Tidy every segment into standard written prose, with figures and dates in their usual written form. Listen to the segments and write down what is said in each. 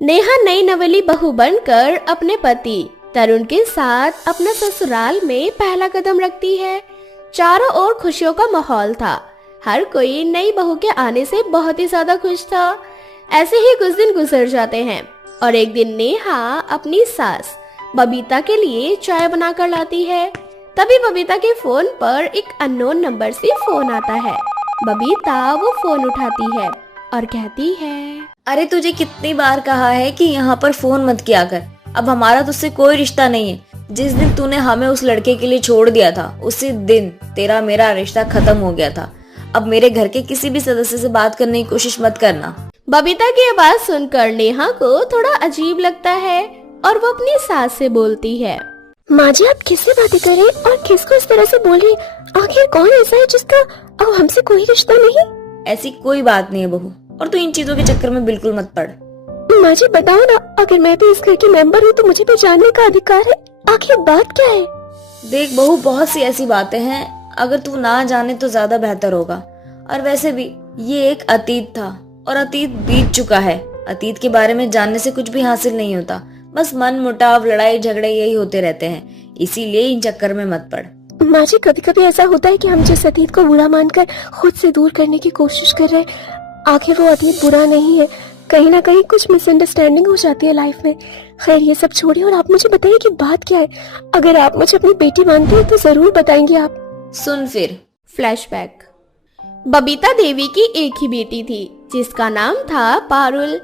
नेहा नई नवेली बहू बनकर अपने पति तरुण के साथ अपना ससुराल में पहला कदम रखती है। चारों ओर खुशियों का माहौल था। हर कोई नई बहू के आने से बहुत ही ज्यादा खुश था। ऐसे ही कुछ दिन गुजर जाते हैं और एक दिन नेहा अपनी सास बबीता के लिए चाय बनाकर लाती है। तभी बबीता के फोन पर एक अननोन नंबर से फोन आता है। बबीता वो फोन उठाती है और कहती है, अरे तुझे कितनी बार कहा है कि यहाँ पर फोन मत किया कर। अब हमारा तुझसे कोई रिश्ता नहीं है। जिस दिन तूने हमें उस लड़के के लिए छोड़ दिया था उसी दिन तेरा मेरा रिश्ता खत्म हो गया था। अब मेरे घर के किसी भी सदस्य से बात करने की कोशिश मत करना। बबीता की आवाज सुनकर नेहा को थोड़ा अजीब लगता है और वो अपनी सास से बोलती है, माँ जी आप किससे बातें कर रहे हैं और किसको इस तरह से बोल रही हैं? आखिर कौन ऐसा है जिसका अब हमसे कोई रिश्ता नहीं? ऐसी कोई बात नहीं है बहू, और तू इन चीजों के चक्कर में बिल्कुल मत पड़। माँ जी बताओ ना, अगर मैं भी इस घर की मेंबर हूँ तो मुझे भी जानने का अधिकार है। आखिर बात क्या है? देख बहू, बहुत सी ऐसी बातें हैं, अगर तू ना जाने तो ज्यादा बेहतर होगा। और वैसे भी ये एक अतीत था और अतीत बीत चुका है। अतीत के बारे में जानने से कुछ भी हासिल नहीं होता। बस मन मुटाव, लड़ाई झगड़े यही होते रहते हैं। इसीलिए इन चक्कर में मत पड़। माँ जी कभी कभी ऐसा होता है कि हम जिस अतीत को बुरा मानकर खुद से दूर करने की कोशिश कर रहे हैं, आखिर वो अतीत बुरा नहीं है। कहीं ना कहीं कुछ मिसअंडरस्टैंडिंग हो जाती है लाइफ में। खैर ये सब छोड़िए और आप मुझे बताइए कि बात क्या है। अगर आप मुझे अपनी बेटी मानती हैं तो जरूर बताएंगे आप। सुन फिर। फ्लैशबैक। बबीता देवी की एक ही बेटी थी जिसका नाम था पारुल।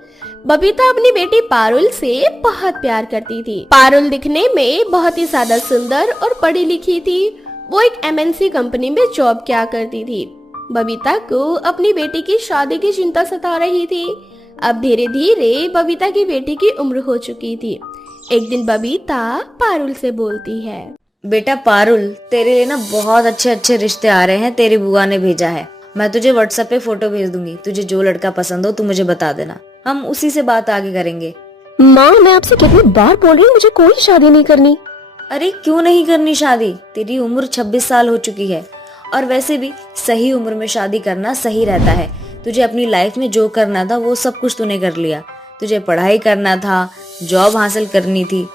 बबीता अपनी बेटी पारुल से बहुत प्यार करती थी। पारुल दिखने में बहुत ही ज्यादा सुंदर और पढ़ी लिखी थी। वो एक एमएनसी कंपनी में जॉब किया करती थी। बबीता को अपनी बेटी की शादी की चिंता सता रही थी। अब धीरे धीरे बबीता की बेटी की उम्र हो चुकी थी। एक दिन बबीता पारुल से बोलती है, बेटा पारुल, तेरे लिए ना बहुत अच्छे अच्छे रिश्ते आ रहे हैं। तेरी बुआ ने भेजा है। मैं तुझे व्हाट्सएप पे फोटो भेज दूंगी। तुझे जो लड़का पसंद हो तू मुझे बता देना। हम उसी से बात आगे करेंगे। माँ मैं आपसे कितनी बार बोल रही हूँ, मुझे कोई शादी नहीं करनी। अरे क्यों नहीं करनी शादी? तेरी उम्र 26 साल हो चुकी है और वैसे भी सही उम्र में शादी करना सही रहता है। तुझे अपनी लाइफ में जो करना था वो सब कुछ तूने कर लिया। तुझे पढ़ाई करना था, जॉब हासिल करनी थी।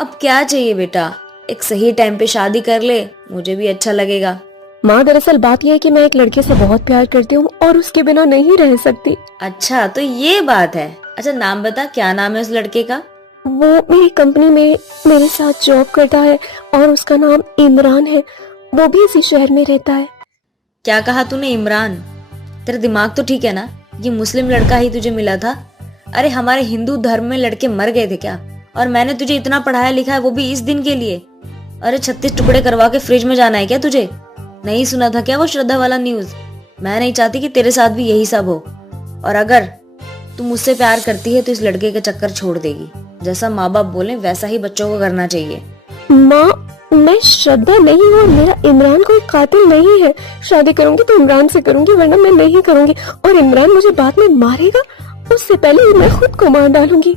अब क्या चाहिए बेटा? एक सही टाइम पे शादी कर ले, मुझे भी अच्छा लगेगा। माँ दरअसल बात यह है कि मैं एक लड़के से बहुत प्यार करती हूँ और उसके बिना नहीं रह सकती। अच्छा तो ये बात है। अच्छा नाम बता, क्या नाम है उस लड़के का? वो मेरी कंपनी में मेरे साथ जॉब करता है और उसका नाम इमरान है। वो भी इसी शहर में रहता है। क्या कहा तूने? इमरान? तेरा दिमाग तो ठीक है ना? ये मुस्लिम लड़का ही तुझे मिला था? अरे हमारे हिंदू धर्म में लड़के मर गए थे क्या? और मैंने तुझे इतना पढ़ाया लिखा है, वो भी इस दिन के लिए। अरे 36 टुकड़े करवा के फ्रिज में जाना है क्या तुझे? नहीं सुना था क्या वो श्रद्धा वाला न्यूज? मैं नहीं चाहती कि तेरे साथ भी यही सब हो। और अगर तू मुझसे प्यार करती है तो इस लड़के का चक्कर छोड़ देगी। जैसा माँ बाप बोले वैसा ही बच्चों को करना चाहिए। माँ मैं श्रद्धा नहीं हूँ और मेरा इमरान कोई कातिल नहीं है। शादी करूंगी तो इमरान से करूंगी, वरना मैं नहीं करूंगी। और इमरान मुझे बाद में मारेगा, उससे पहले मैं खुद को मार डालूंगी।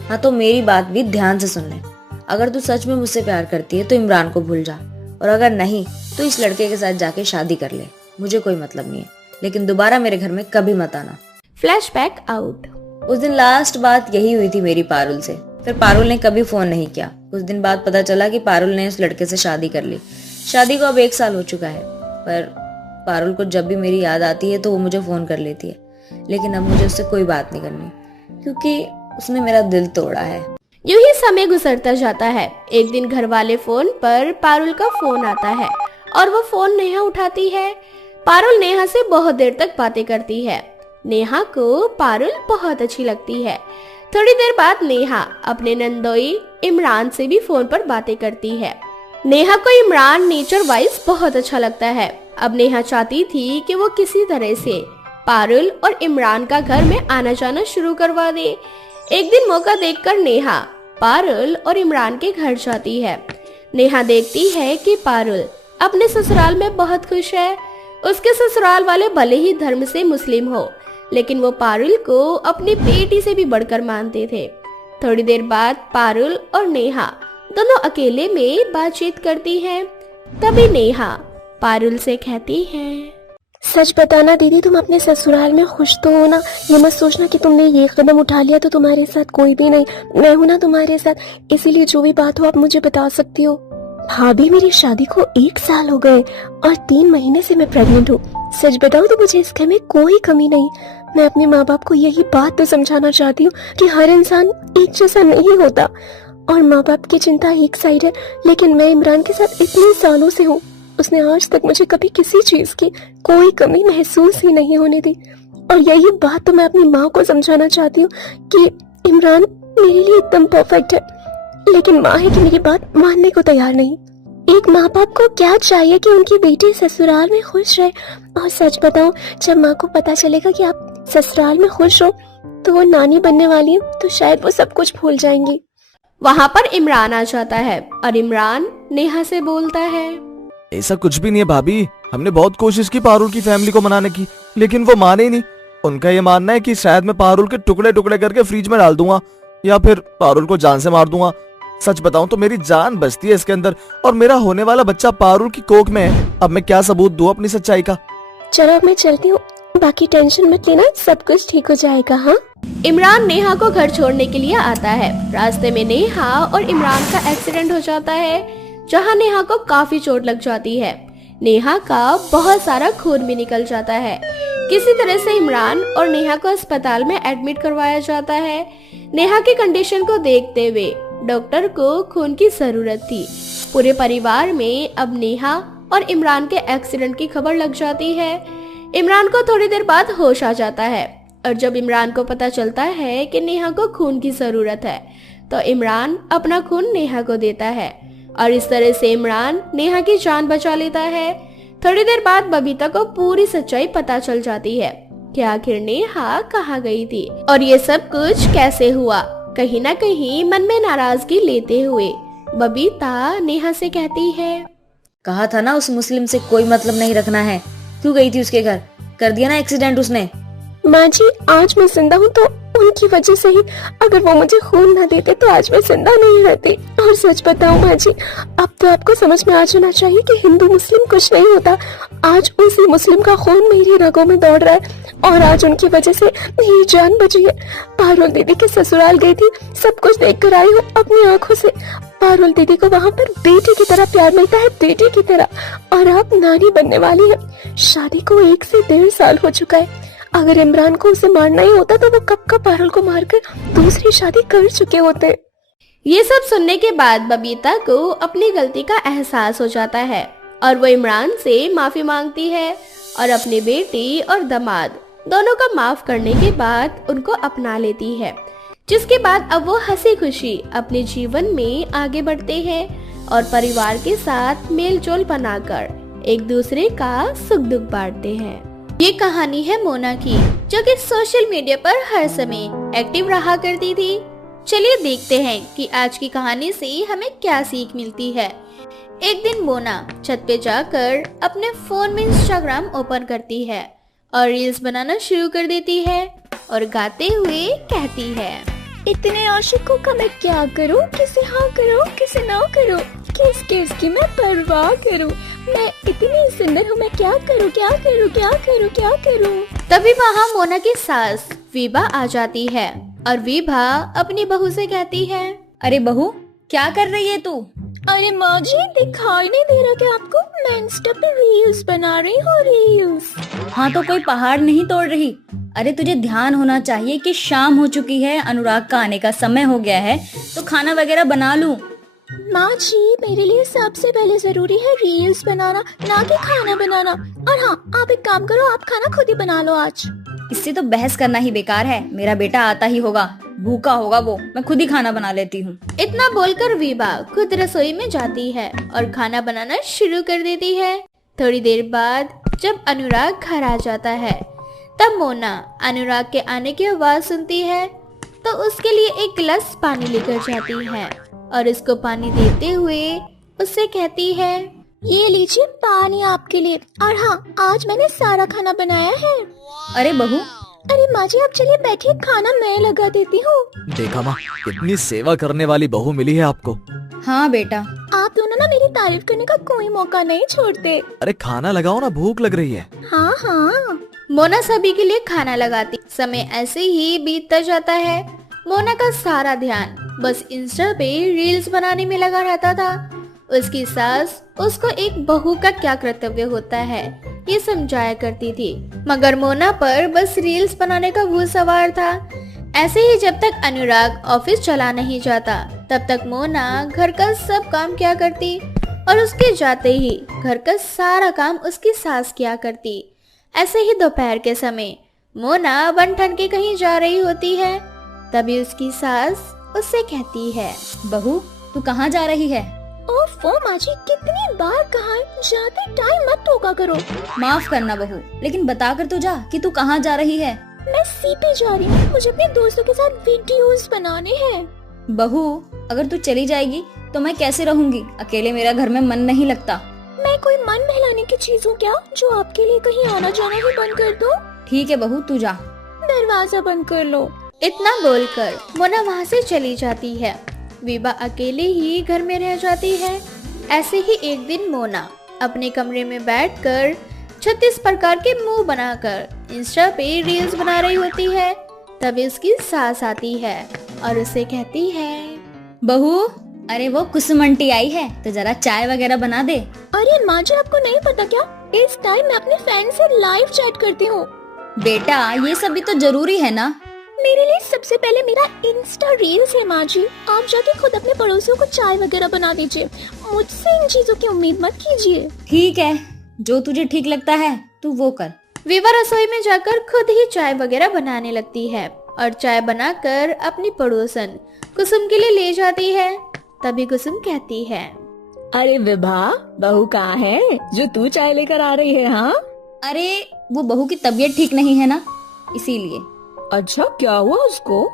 हाँ तो मेरी बात भी ध्यान से सुन ले। अगर तू सच में मुझसे प्यार करती है तो इमरान को भूल जा, और अगर नहीं तो इस लड़के के साथ जाके शादी कर ले। मुझे कोई मतलब नहीं है, लेकिन दोबारा मेरे घर में कभी मत आना। Flashback out. उस दिन लास्ट बात यही हुई थी मेरी पारुल से। फिर पारुल ने कभी फोन नहीं किया। कुछ दिन बाद पता चला कि पारुल ने इस लड़के से शादी कर ली। शादी को अब 1 साल हो चुका है, पर पारुल को जब भी मेरी याद आती है तो वो मुझे फोन कर लेती है। लेकिन अब मुझे उससे कोई बात नहीं करनी, क्योंकि उसने मेरा दिल तोड़ा है। यूं ही समय गुजरता जाता है। एक दिन घर वाले फोन पर पारुल का फोन आता है और वो फोन नेहा उठाती है। पारुल नेहा से बहुत देर तक बातें करती है। नेहा को पारुल बहुत अच्छी लगती है। थोड़ी देर बाद नेहा अपने नंदोई इमरान से भी फोन पर बातें करती है। नेहा को इमरान नेचर वाइज बहुत अच्छा लगता है। अब नेहा चाहती थी कि वो किसी तरह से पारुल और इमरान का घर में आना जाना शुरू करवा दे। एक दिन मौका देखकर नेहा पारुल और इमरान के घर जाती है। नेहा देखती है कि पारुल अपने ससुराल में बहुत खुश है। उसके ससुराल वाले भले ही धर्म से मुस्लिम हो, लेकिन वो पारुल को अपनी बेटी से भी बढ़कर मानते थे। थोड़ी देर बाद पारुल और नेहा दोनों अकेले में बातचीत करती हैं। तभी नेहा पारुल से कहती है, सच बताना दीदी, तुम अपने ससुराल में खुश तो हो ना? ये मत सोचना कि तुमने ये कदम उठा लिया तो तुम्हारे साथ कोई भी नहीं, मैं हूं ना तुम्हारे साथ, इसीलिए जो भी बात हो आप मुझे बता सकती हो। भाभी, मेरी शादी को 1 साल हो गए और 3 महीने से मैं प्रेग्नेंट हूँ। सच बताऊं तो मुझे इस घर में कोई कमी नहीं। मैं अपने माँ बाप को यही बात तो समझाना चाहती हूँ कि हर इंसान एक जैसा नहीं होता, और माँ बाप की चिंता एक साइड है, लेकिन मैं इमरान के साथ इतने सालों से हूँ। उसने आज तक मुझे कभी किसी चीज की कोई कमी महसूस ही नहीं होने दी, और यही बात तो मैं अपनी माँ को समझाना चाहती हूँ कि इमरान मेरे लिए एकदम परफेक्ट है। लेकिन माँ है कि मेरी बात मानने को तैयार नहीं। एक माँ बाप को क्या चाहिए कि उनकी बेटी ससुराल में खुश रहे, और सच बताओ, जब माँ को पता चलेगा कि आप ससुराल में खुश हो तो वो नानी बनने वाली है, तो शायद वो सब कुछ भूल जाएंगी। वहाँ पर इमरान आ जाता है और इमरान नेहा से बोलता है, ऐसा कुछ भी नहीं है भाभी, हमने बहुत कोशिश की पारुल की फैमिली को मनाने की, लेकिन वो माने ही नहीं। उनका ये मानना है कि शायद मैं पारुल के टुकड़े टुकड़े करके फ्रिज में डाल दूंगा या फिर पारुल को जान से मार दूंगा। सच बताऊं तो मेरी जान बचती है इसके अंदर, और मेरा होने वाला बच्चा पारुल की कोख में है। अब मैं क्या सबूत दूं अपनी सच्चाई का? चलो अब मैं चलती हूँ, बाकी टेंशन मत लेना, सब कुछ ठीक हो जाएगा। हाँ, इमरान नेहा को घर छोड़ने के लिए आता है। रास्ते में नेहा और इमरान का एक्सीडेंट हो जाता है, जहां नेहा को काफी चोट लग जाती है। नेहा का बहुत सारा खून भी निकल जाता है। किसी तरह से इमरान और नेहा को अस्पताल में एडमिट करवाया जाता है। नेहा की कंडीशन को देखते हुए डॉक्टर को खून की जरूरत थी। पूरे परिवार में अब नेहा और इमरान के एक्सीडेंट की खबर लग जाती है। इमरान को थोड़ी देर बाद होश आ जाता है, और जब इमरान को पता चलता है कि नेहा को खून की जरूरत है, तो इमरान अपना खून नेहा को देता है, और इस तरह से इमरान नेहा की जान बचा लेता है। थोड़ी देर बाद बबीता को पूरी सच्चाई पता चल जाती है कि आखिर नेहा कहाँ गई थी और ये सब कुछ कैसे हुआ। कहीं ना कहीं मन में नाराजगी लेते हुए बबीता नेहा से कहती है, कहा था ना उस मुस्लिम से कोई मतलब नहीं रखना है, क्यों गई थी उसके घर? कर दिया ना एक्सीडेंट उसने। माँ जी, आज मैं जिंदा हूँ तो उनकी वजह से ही, अगर वो मुझे खून ना देते तो आज मैं जिंदा नहीं रहती। और सच बताऊं माँ जी, अब तो आपको समझ में आ जाना चाहिए कि हिंदू मुस्लिम कुछ नहीं होता। आज उसी मुस्लिम का खून मेरी रगों में दौड़ रहा है, और आज उनकी वजह से मेरी जान बची है। पारुल दीदी के ससुराल गई थी, सब कुछ देख कर आई हूँ अपनी आंखों से। पारुल दीदी को वहाँ पर बेटी की तरह प्यार मिलता है, बेटी की तरह, और आप नानी बनने वाली है। शादी को 1 से 1.5 साल हो चुका है। अगर इमरान को उसे मारना ही होता तो वो कब का पारुल को मारकर दूसरी शादी कर चुके होते। ये सब सुनने के बाद बबीता को अपनी गलती का एहसास हो जाता है, और वो इमरान से माफी मांगती है, और अपनी बेटी और दामाद दोनों को माफ करने के बाद उनको अपना लेती है। जिसके बाद अब वो हंसी खुशी अपने जीवन में आगे बढ़ते हैं, और परिवार के साथ मेल जोल बनाकर एक दूसरे का सुख दुख बांटते हैं। ये कहानी है मोना की, जो कि सोशल मीडिया पर हर समय एक्टिव रहा करती थी। चलिए देखते हैं कि आज की कहानी से हमें क्या सीख मिलती है। एक दिन मोना छत पे जाकर अपने फोन में इंस्टाग्राम ओपन करती है और रील्स बनाना शुरू कर देती है, और गाते हुए कहती है, इतने आशिकों का मैं क्या करूं, किसे हाँ करूं किसे ना करूं, किस किस की मैं परवाह करूं, मैं इतनी सुंदर हूँ, मैं क्या करूं क्या करूं क्या करूं क्या करूं। तभी वहाँ मोना की सास विभा आ जाती है, और विभा अपनी बहू से कहती है, अरे बहू, क्या कर रही है तू? अरे माँ जी, दिखाई नहीं दे रहा क्या आपको? मैं इंस्टा पे रील्स बना रही हूँ, रील्स। हाँ तो कोई पहाड़ नहीं तोड़ रही। अरे तुझे ध्यान होना चाहिए कि शाम हो चुकी है, अनुराग का आने का समय हो गया है, तो खाना वगैरह बना लूं। माँ जी, मेरे लिए सबसे पहले जरूरी है रील्स बनाना, ना कि खाना बनाना। और हाँ, आप एक काम करो, आप खाना खुद ही बना लो आज। इससे तो बहस करना ही बेकार है। मेरा बेटा आता ही होगा, भूखा होगा वो, मैं खुद ही खाना बना लेती हूँ। इतना बोलकर विभा खुद रसोई में जाती है और खाना बनाना शुरू कर देती है। थोड़ी देर बाद जब अनुराग घर आ जाता है, तब मोना अनुराग के आने की आवाज सुनती है, तो उसके लिए एक गिलास पानी लेकर जाती है, और इसको पानी देते हुए उससे कहती है, ये लीजिए पानी आपके लिए, और हाँ, आज मैंने सारा खाना बनाया है। अरे बहू, अरे माँ जी, आप चलिए बैठिए, खाना मैं लगा देती हूँ। देखा माँ, कितनी सेवा करने वाली बहू मिली है आपको। हाँ बेटा। आप दोनों ना मेरी तारीफ करने का कोई मौका नहीं छोड़ते। अरे खाना लगाओ ना, भूख लग रही है। हाँ हाँ। मोना सभी के लिए खाना लगाती। समय ऐसे ही बीतता जाता है। मोना का सारा ध्यान बस इंस्टा पे रील्स बनाने में लगा रहता था। उसकी सास उसको एक बहू का क्या कर्तव्य होता है ये समझाया करती थी, मगर मोना पर बस रील्स बनाने का भूत सवार था। ऐसे ही जब तक अनुराग ऑफिस चला नहीं जाता तब तक मोना घर का सब काम किया करती और उसके जाते ही घर का सारा काम उसकी सास किया करती। ऐसे ही दोपहर के समय मोना बन ठन के कहीं जा रही होती है, तभी उसकी सास उससे कहती है, बहू तू कहाँ जा रही है? ओफो माँ जी, कितनी बार कहा है, जाते टाइम मत टोका करो। माफ करना बहू, लेकिन बता कर तो जा कि तू कहाँ जा रही है। मैं सीपी जा रही हूँ, मुझे अपने दोस्तों के साथ वीडियोस बनाने हैं। बहू अगर तू चली जाएगी तो मैं कैसे रहूंगी? अकेले मेरा घर में मन नहीं लगता। मैं कोई मन बहलाने की चीज हूँ क्या जो आपके लिए कहीं आना जाना ही बंद कर दो? ठीक है बहू तू जा। दरवाजा बंद कर लो। इतना बोलकर मोना वहाँ से चली जाती है। विभा अकेले ही घर में रह जाती है। ऐसे ही एक दिन मोना अपने कमरे में बैठकर 36 प्रकार के मुंह बनाकर इंस्टा पे रील्स बना रही होती है। तभी उसकी सास आती है और उसे कहती है, बहू अरे वो कुसुम आंटी आई है तो जरा चाय वगैरह बना दे। अरे माँ जी, आपको नहीं पता क्या, इस टाइम मैं अपने फ्रेंड से लाइव चैट करती हूँ। बेटा ये सब भी तो जरूरी है ना। मेरे लिए सबसे पहले मेरा इंस्टा रील्स है माँ जी। आप जाके खुद अपने पड़ोसियों को चाय वगैरह बना दीजिए, मुझसे इन चीजों की उम्मीद मत कीजिए। ठीक है, जो तुझे ठीक लगता है तू वो कर। विभा रसोई में जाकर खुद ही चाय वगैरह बनाने लगती है और चाय बनाकर अपनी पड़ोसन कुसुम के लिए ले जाती है। तभी कुसुम कहती है, अरे विभा, बहू कहाँ है जो तू चाय लेकर आ रही है? हाँ अरे वो बहू की तबीयत ठीक नहीं है ना, इसीलिए। अच्छा, क्या हुआ उसको?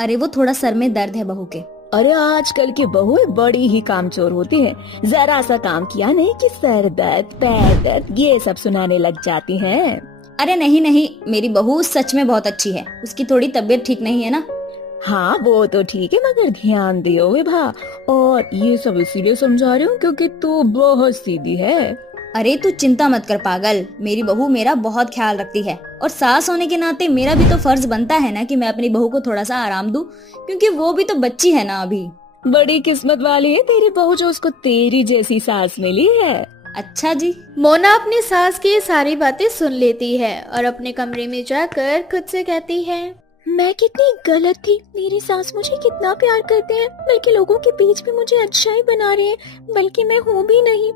अरे वो थोड़ा सर में दर्द है बहू के। अरे आजकल की बहू बड़ी ही कामचोर होती है, जरा सा काम किया नहीं कि सर दर्द, पैर दर्द ये सब सुनाने लग जाती हैं। अरे नहीं नहीं, मेरी बहू सच में बहुत अच्छी है, उसकी थोड़ी तबीयत ठीक नहीं है ना। हाँ वो तो ठीक है, मगर ध्यान दियो विभा, और ये सब इसीलिए समझा रही हूँ क्योंकि तू बहुत सीधी है। अरे तू चिंता मत कर पागल, मेरी बहू मेरा बहुत ख्याल रखती है और सास होने के नाते मेरा भी तो फर्ज बनता है ना कि मैं अपनी बहू को थोड़ा सा आराम दूं, क्योंकि वो भी तो बच्ची है ना अभी। बड़ी किस्मत वाली है तेरी बहू जो उसको तेरी जैसी सास मिली है। अच्छा जी। मोना अपनी सास की सारी बातें सुन लेती है और अपने कमरे में जाकर खुद से कहती है, मैं कितनी गलत थी, मेरी सास मुझे कितना प्यार करते हैं, बल्कि लोगों के बीच भी मुझे अच्छा ही बना रहे हैं, बल्कि मैं हूँ भी नहीं।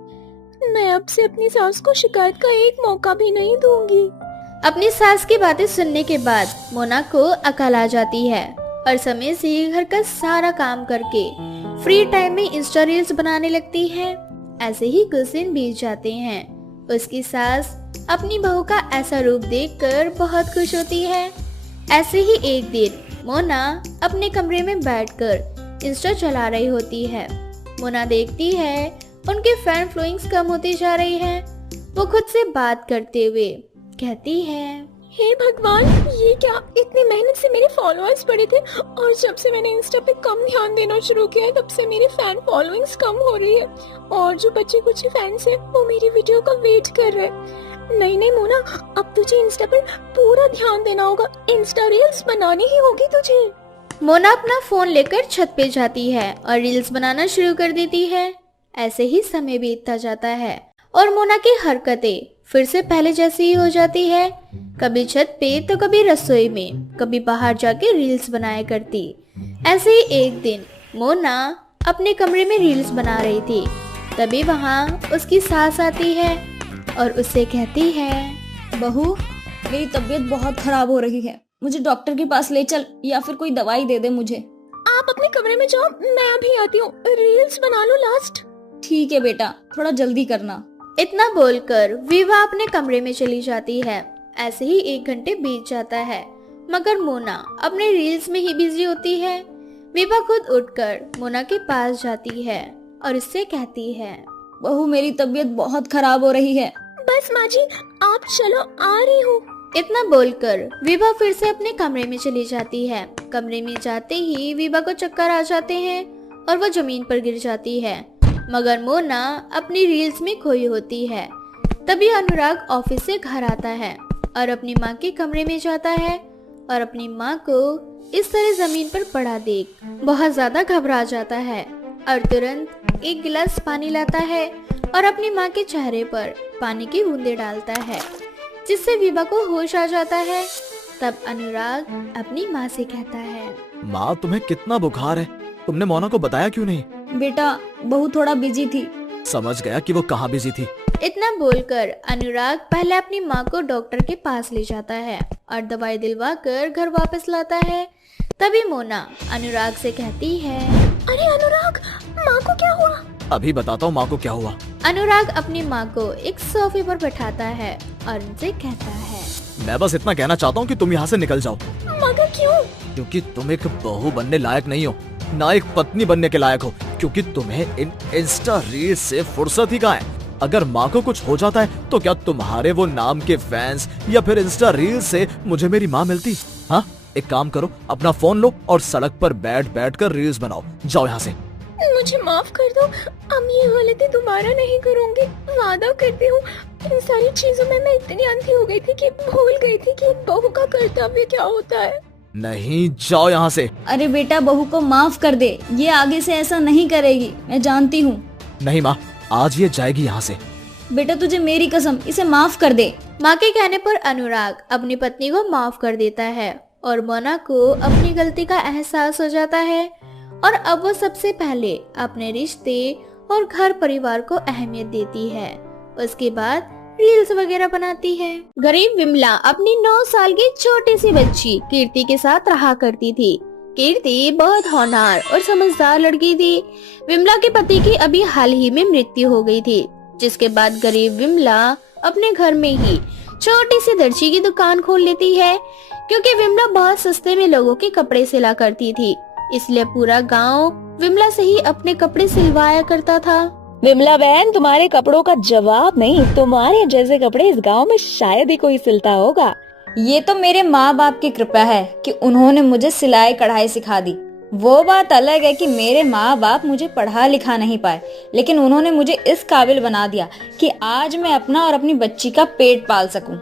मैं अब से अपनी सास को शिकायत का एक मौका भी नहीं दूंगी। अपनी सास की बातें सुनने के बाद मोना को अकल आ जाती है और समय से घर का सारा काम करके फ्री टाइम में इंस्टा रील्स बनाने लगती है। ऐसे ही कुछ दिन बीत जाते हैं। उसकी सास अपनी बहू का ऐसा रूप देखकर बहुत खुश होती है। ऐसे ही एक दिन मोना अपने कमरे में बैठकर इंस्टा चला रही होती है। मोना देखती है उनके फैन फॉलोइंग्स कम होती जा रही है। वो खुद से बात करते हुए कहती है, हे भगवान, ये क्या, इतनी मेहनत से मेरे फॉलोअर्स बढ़े थे और जब से मैंने इंस्टा पे कम ध्यान देना शुरू किया है तब से मेरी फैन फॉलोइंग्स कम हो रही है और जो बच्चे कुछ फैंस हैं वो मेरी वीडियो का वेट कर रहे हैं। नहीं नहीं मोना, अब तुझे इंस्टा पर पूरा ध्यान देना होगा, इंस्टा रील्स बनानी ही होगी तुझे। मोना अपना फोन लेकर छत पे जाती है और रील्स बनाना शुरू कर देती है। ऐसे ही समय बीतता जाता है और मोना की हरकतें फिर से पहले जैसी ही हो जाती है। कभी छत पे तो कभी रसोई में, कभी बाहर जाके रील्स बनाया करती। ऐसे ही एक दिन मोना अपने कमरे में रील्स बना रही थी। तभी वहाँ उसकी सास आती है और उससे कहती है, बहू मेरी तबीयत बहुत खराब हो रही है, मुझे डॉक्टर के पास ले चल या फिर कोई दवाई दे दे मुझे। आप अपने कमरे में जाओ, मैं अभी आती हूँ, रील्स बना लो लास्ट। ठीक है बेटा, थोड़ा जल्दी करना। इतना बोलकर विभा अपने कमरे में चली जाती है। ऐसे ही 1 घंटे बीत जाता है मगर मोना अपने रील्स में ही बिजी होती है। विभा खुद उठकर मोना के पास जाती है और इससे कहती है, बहू मेरी तबीयत बहुत खराब हो रही है। बस माँ जी आप चलो, आ रही हूँ। इतना बोलकर विभा फिर से अपने कमरे में चली जाती है। कमरे में जाते ही विभा को चक्कर आ जाते हैं और वो जमीन पर गिर जाती है, मगर मोना अपनी रील्स में खोई होती है। तभी अनुराग ऑफिस से घर आता है और अपनी माँ के कमरे में जाता है और अपनी माँ को इस तरह जमीन पर पड़ा देख बहुत ज्यादा घबरा जाता है और तुरंत एक गिलास पानी लाता है और अपनी माँ के चेहरे पर पानी की बूंदें डालता है, जिससे विभा को होश आ जाता है। तब अनुराग अपनी माँ से कहता है, माँ तुम्हें कितना बुखार है, तुमने मोना को बताया क्यों नहीं? बेटा बहू थोड़ा बिजी थी। समझ गया कि वो कहाँ बिजी थी। इतना बोलकर अनुराग पहले अपनी माँ को डॉक्टर के पास ले जाता है और दवाई दिलवाकर घर वापस लाता है। तभी मोना अनुराग से कहती है, अरे अनुराग, माँ को क्या हुआ? अभी बताता हूँ माँ को क्या हुआ। अनुराग अपनी माँ को एक सोफे पर बैठाता है और उनसे कहता है, मैं बस इतना कहना चाहता हूँ कि तुम यहाँ से निकल जाओ। मगर क्यों? क्योंकि तुम एक बहू बनने लायक नहीं हो, ना एक पत्नी बनने के लायक हो, क्योंकि तुम्हें इन इंस्टा रील्स से फुर्सत ही कहाँ है। अगर माँ को कुछ हो जाता है तो क्या तुम्हारे वो नाम के फैंस या फिर इंस्टा रील्स से मुझे मेरी माँ मिलती? हाँ, एक काम करो, अपना फोन लो और सड़क पर बैठ कर रील्स बनाओ। जाओ यहाँ से। मुझे माफ कर दो, अब ये गलती दोबारा नहीं करूँगी, वादा करती हूँ। इन सारी चीजों में मैं इतनी अंधी हो गई थी कि भूल गई थी कि एक बहू का कर्तव्य क्या होता है। नहीं, जाओ यहाँ से। अरे बेटा बहू को माफ कर दे, ये आगे से ऐसा नहीं करेगी, मैं जानती हूँ। नहीं माँ, आज ये जाएगी यहाँ से। बेटा तुझे मेरी कसम, इसे माफ कर दे। माँ के कहने पर अनुराग अपनी पत्नी को माफ कर देता है और मोना को अपनी गलती का एहसास हो जाता है और अब वो सबसे पहले अपने रिश्ते और घर परिवार को अहमियत देती है। उसके बाद रील्स वगैरह बनाती है। गरीब विमला अपनी 9 साल की छोटी सी बच्ची कीर्ति के साथ रहा करती थी। कीर्ति बहुत होनहार और समझदार लड़की थी। विमला के पति की अभी हाल ही में मृत्यु हो गई थी, जिसके बाद गरीब विमला अपने घर में ही छोटी सी दर्जी की दुकान खोल लेती है, क्योंकि विमला बहुत सस्ते में लोगों के कपड़े सिला करती थी, इसलिए पूरा गांव विमला से ही अपने कपड़े सिलवाया करता था। विमला बहन, तुम्हारे कपड़ों का जवाब नहीं, तुम्हारे जैसे कपड़े इस गांव में शायद ही कोई सिलता होगा। ये तो मेरे माँ बाप की कृपा है कि उन्होंने मुझे सिलाई कढ़ाई सिखा दी। वो बात अलग है कि मेरे माँ बाप मुझे पढ़ा लिखा नहीं पाए, लेकिन उन्होंने मुझे इस काबिल बना दिया कि आज मैं अपना और अपनी बच्ची का पेट पाल सकूं।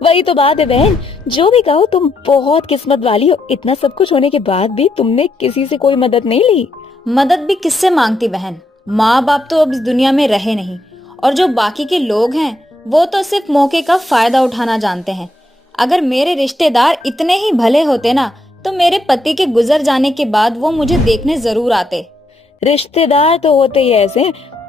वही तो बात है बहन, जो भी कहो तुम बहुत किस्मत वाली हो। इतना सब कुछ होने के बाद भी तुमने किसी से कोई मदद नहीं ली। मदद भी किससे मांगती बहन, माँ बाप तो अब इस दुनिया में रहे नहीं, और जो बाकी के लोग हैं वो तो सिर्फ मौके का फायदा उठाना जानते हैं। अगर मेरे रिश्तेदार इतने ही भले होते ना, तो मेरे पति के गुजर जाने के बाद वो मुझे देखने जरूर आते। रिश्तेदार तो होते ही ऐसे।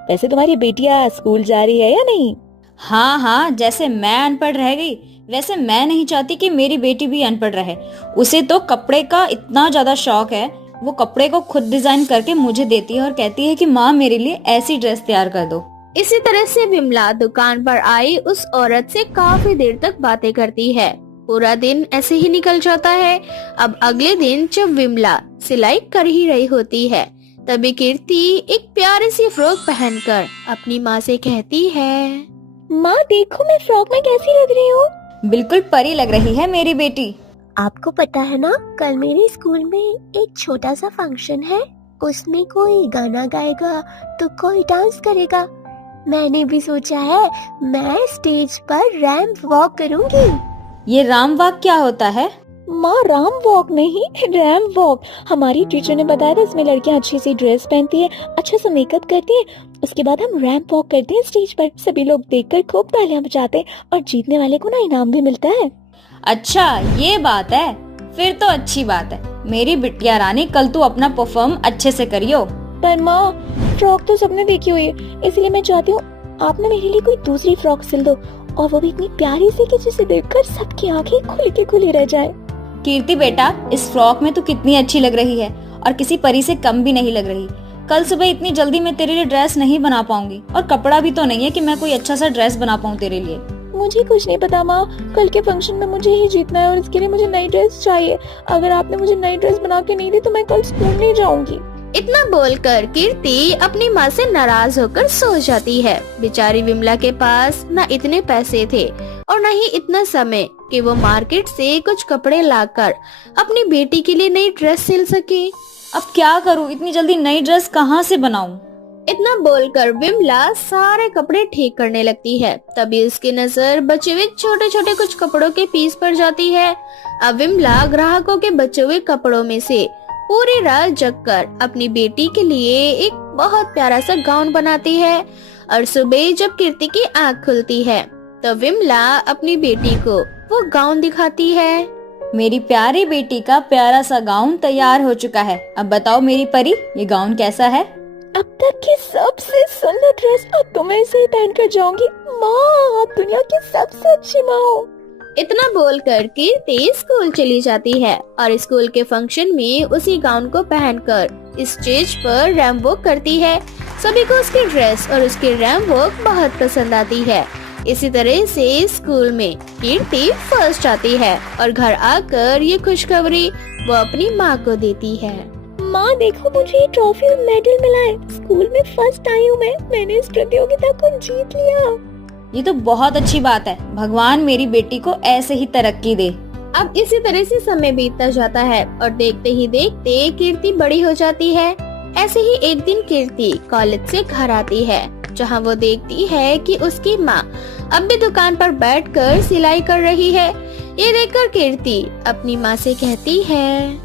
वैसे तुम्हारी बेटियां स्कूल जा रही है या नहीं? हाँ, जैसे मैं अनपढ़ रह गई वैसे मैं नहीं चाहती कि मेरी बेटी भी अनपढ़ रहे। उसे तो कपड़े का इतना ज्यादा शौक है, वो कपड़े को खुद डिजाइन करके मुझे देती है और कहती है कि माँ मेरे लिए ऐसी ड्रेस तैयार कर दो। इसी तरह से विमला दुकान पर आई उस औरत से काफी देर तक बातें करती है। पूरा दिन ऐसे ही निकल जाता है। अब अगले दिन जब विमला सिलाई कर ही रही होती है, तभी कीर्ति एक प्यारी सी फ्रॉक पहनकर अपनी माँ से कहती है, माँ देखो मैं फ्रॉक में कैसी लग रही हूँ। बिल्कुल परी लग रही है मेरी बेटी। आपको पता है ना, कल मेरे स्कूल में एक छोटा सा फंक्शन है। उसमें कोई गाना गाएगा तो कोई डांस करेगा। मैंने भी सोचा है मैं स्टेज पर रैंप वॉक करूंगी। ये राम वॉक क्या होता है? माँ, राम वॉक नहीं, रैंप वॉक। हमारी टीचर ने बताया था, इसमें लड़कियाँ अच्छी सी ड्रेस पहनती है, अच्छा सा मेकअप करती है, उसके बाद हम रैंप वॉक करते हैं स्टेज पर। सभी लोग देखकर खूब तालियां बजाते हैं और जीतने वाले को ना इनाम भी मिलता है। अच्छा ये बात है, फिर तो अच्छी बात है। मेरी बिटिया रानी, कल तू अपना परफॉर्म अच्छे से करियो। पर माँ, फ्रॉक तो सबने देखी हुई है, इसलिए मैं चाहती हूँ आप ना मेरे लिए कोई दूसरी फ्रॉक सिल दो, और वो भी इतनी प्यारी सी कि जिसे देखकर सबकी आंखें खुली के खुली रह जाए। कीर्ति बेटा, इस फ्रॉक में तू कितनी अच्छी लग रही है और किसी परी से कम भी नहीं लग रही। कल सुबह इतनी जल्दी मैं तेरे लिए ड्रेस नहीं बना पाऊंगी, और कपड़ा भी तो नहीं है कि मैं कोई अच्छा सा ड्रेस बना पाऊँ तेरे लिए। मुझे कुछ नहीं पता माँ, कल के फंक्शन में मुझे ही जीतना है और इसके लिए मुझे नई ड्रेस चाहिए। अगर आपने मुझे नई ड्रेस बना के नहीं दी तो मैं कल स्कूल नहीं जाऊंगी। इतना बोलकर कीर्ति अपनी माँ से नाराज होकर सो जाती है। बेचारी विमला के पास न इतने पैसे थे और न ही इतना समय कि वो मार्केट से कुछ कपड़े लाकर अपनी बेटी के लिए नई ड्रेस सिल सके। अब क्या करूँ, इतनी जल्दी नई ड्रेस कहाँ से बनाऊं? इतना बोलकर विमला सारे कपड़े ठीक करने लगती है। तभी उसकी नजर बचे हुए छोटे छोटे कुछ कपड़ों के पीस पर जाती है। अब विमला ग्राहकों के बचे हुए कपड़ों में से पूरी रात जगकर अपनी बेटी के लिए एक बहुत प्यारा सा गाउन बनाती है। और सुबह जब कीर्ति की आँख खुलती है तो विमला अपनी बेटी को वो गाउन दिखाती है। मेरी प्यारी बेटी का प्यारा सा गाउन तैयार हो चुका है। अब बताओ मेरी परी, ये गाउन कैसा है? अब तक की सबसे सुंदर ड्रेस अब तो मैं इसे ही पहन कर जाऊंगी। माँ, आप दुनिया की सबसे अच्छी माँ हो। इतना बोलकर कीर्ति स्कूल चली जाती है और स्कूल के फंक्शन में उसी गाउन को पहनकर स्टेज पर रैंप वॉक करती है। सभी को उसकी ड्रेस और उसकी रैंप वॉक बहुत पसंद आती है। इसी तरह से स्कूल में कीर्ति फर्स्ट आती है और घर आकर ये खुशखबरी वो अपनी माँ को देती है। माँ देखो, मुझे ये ट्रॉफी और मेडल मिला है। स्कूल में फर्स्ट आई हूँ मैंने इस प्रतियोगिता को जीत लिया। ये तो बहुत अच्छी बात है। भगवान मेरी बेटी को ऐसे ही तरक्की दे। अब इसी तरह से समय बीतता जाता है और देखते ही देखते कीर्ति बड़ी हो जाती है। ऐसे ही एक दिन कीर्ति कॉलेज से घर आती है, जहाँ वो देखती है कि उसकी माँ अब भी दुकान पर बैठकर सिलाई कर रही है। ये देखकर कीर्ति अपनी माँ से कहती है,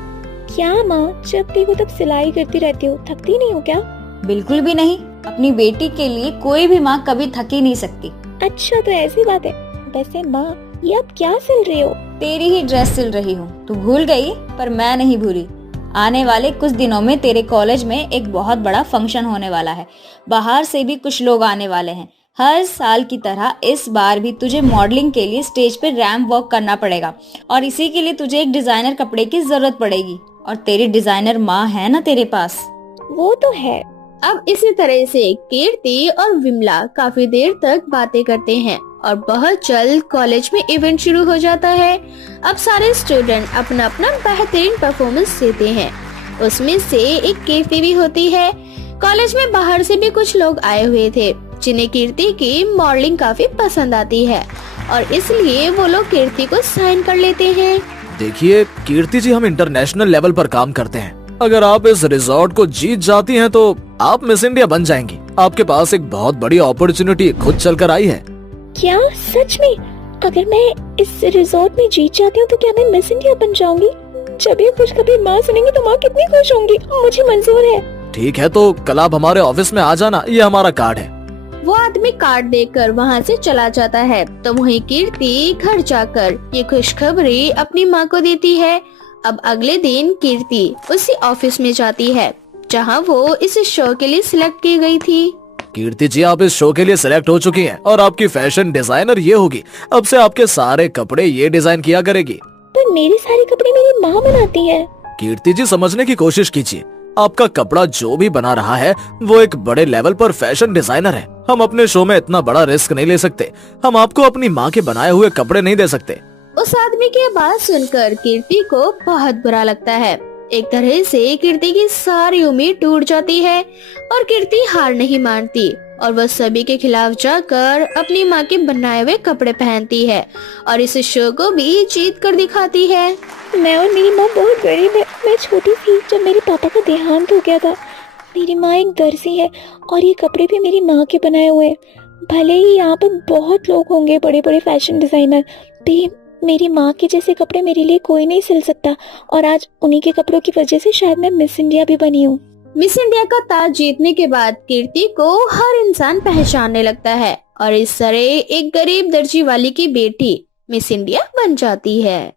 क्या माँ, जब देखो तब सिलाई करती रहती हो, थकती नहीं हो क्या? बिल्कुल भी नहीं। अपनी बेटी के लिए कोई भी माँ कभी थकी नहीं सकती। अच्छा, तो ऐसी बात है। वैसे माँ, ये आप क्या सिल रही हो? तेरी ही ड्रेस सिल रही हूँ। तू भूल गई, पर मैं नहीं भूली। आने वाले कुछ दिनों में तेरे कॉलेज में एक बहुत बड़ा फंक्शन होने वाला है। बाहर से भी कुछ लोग आने वाले हैं। हर साल की तरह इस बार भी तुझे मॉडलिंग के लिए स्टेज पे रैंप वॉक करना पड़ेगा और इसी के लिए तुझे एक डिजाइनर कपड़े की जरूरत पड़ेगी। और तेरी डिजाइनर माँ है ना तेरे पास? वो तो है। अब इसी तरह से कीर्ति और विमला काफी देर तक बातें करते हैं और बहुत जल्द कॉलेज में इवेंट शुरू हो जाता है। अब सारे स्टूडेंट अपना अपना बेहतरीन परफॉर्मेंस देते हैं। उसमें से एक कीर्ति भी होती है। कॉलेज में बाहर से भी कुछ लोग आए हुए थे जिन्हें कीर्ति की मॉडलिंग काफी पसंद आती है और इसलिए वो लोग कीर्ति को साइन कर लेते हैं। देखिए कीर्ति जी, हम इंटरनेशनल लेवल पर काम करते हैं। अगर आप इस रिजॉर्ट को जीत जाती हैं तो आप मिस इंडिया बन जाएंगी। आपके पास एक बहुत बड़ी अपॉर्चुनिटी खुद चलकर आई है। क्या सच में? अगर मैं इस रिजॉर्ट में जीत जाती हूँ तो क्या मैं मिस इंडिया बन जाऊंगी? जब ये खुशखबरी माँ सुनेंगी तो माँ कितनी खुश होंगी। मुझे मंजूर है। ठीक है, तो कल आप हमारे ऑफिस में आ जाना, ये हमारा कार्ड है। वो आदमी कार्ड देकर वहाँ से चला जाता है तो वहीं कीर्ति घर जाकर ये खुशखबरी अपनी माँ को देती है। अब अगले दिन कीर्ति उसी ऑफिस में जाती है जहाँ वो इस शो के लिए सिलेक्ट की गई थी। कीर्ति जी, आप इस शो के लिए सिलेक्ट हो चुकी हैं और आपकी फैशन डिजाइनर ये होगी। अब से आपके सारे कपड़े ये डिजाइन किया करेगी। पर मेरे सारे कपड़े मेरी माँ बनाती है। कीर्ति जी, समझने की कोशिश कीजिए। आपका कपड़ा जो भी बना रहा है वो एक बड़े लेवल पर फैशन डिजाइनर है। हम अपने शो में इतना बड़ा रिस्क नहीं ले सकते। हम आपको अपनी माँ के बनाए हुए कपड़े नहीं दे सकते। उस आदमी की बात सुनकर कीर्ति को बहुत बुरा लगता है। एक तरह से कीर्ति की सारी उम्मीद टूट जाती है और कीर्ति हार नहीं मानती और वह सभी के खिलाफ जाकर अपनी माँ के बनाए हुए कपड़े पहनती है और इस शो को भी जीत कर दिखाती है। मैं और मेरी माँ बहुत गरीब है। मैं छोटी थी जब मेरे पापा का देहांत हो गया था। मेरी माँ एक दर्जी है और ये कपड़े भी मेरी माँ के बनाए हुए हैं। भले ही यहाँ पर बहुत लोग होंगे, बड़े बड़े फैशन डिजाइनर, भी मेरी माँ के जैसे कपड़े मेरे लिए कोई नहीं सिल सकता। और आज उन्हीं के कपड़ों की वजह से शायद मैं मिस इंडिया भी बनी हूँ। मिस इंडिया का ताज जीतने के बाद कीर्ति को हर इंसान पहचानने लगता है और इस तरह एक गरीब दर्जी वाली की बेटी मिस इंडिया बन जाती है।